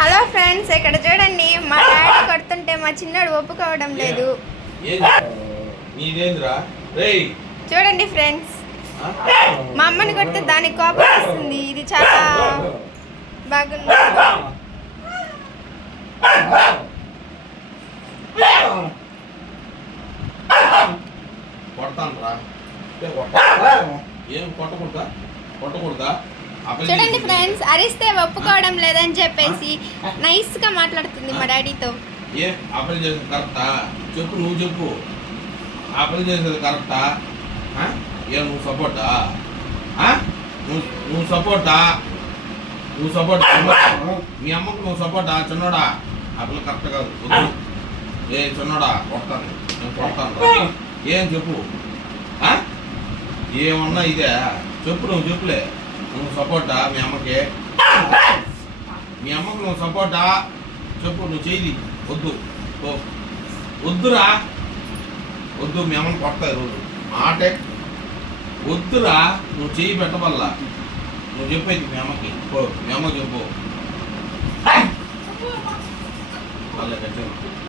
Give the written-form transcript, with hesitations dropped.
Hello friends, ఇక్కడ చూడండి మా డాడీ కొడుతుంటే మా చిన్నోడు ఒప్పుకోవడం లేదు. చూడండి ఫ్రెండ్స్, మా అమ్మని కొడితే దానికి కోపం వస్తుంది. ఇది చాలా బాగుంది. చూడండి ఫ్రెండ్స్, అరిస్తే ఒప్పుకోవడం లేదని చెప్పేసి నైస్ గా మాట్లాడుతుంది మా డాడీతో. అప్పలు చేసేది కరెక్టా చెప్పు, నువ్వు చెప్పు. అప్పలు చేసేది కరెక్టా? నువ్వు సపోర్టా? నువ్వు సపోర్టా? నువ్వు సపోర్ట్ మీ అమ్మకు నువ్వు సపోర్టా? చిన్నోడా అప్పలు కరెక్ట్ కాదు. చిన్నోడా కొడతాను, నేను కొడతాను. ఏం చెప్పు, ఏమన్నా ఇదే చెప్పు. నువ్వు చెప్పులే. నువ్వు సపోర్టా మీ అమ్మకి? మీ అమ్మకు నువ్వు సపోర్టా చెప్పు. నువ్వు చెయ్యి వద్దు, వద్దురా, వద్దు. మీ అమ్మని కొడతాయి రోజు మాటే. వద్దురా, నువ్వు చెయ్యి పెట్టవల్లా. నువ్వు చెప్పేది మీ అమ్మకి, మీ అమ్మ చెప్పు.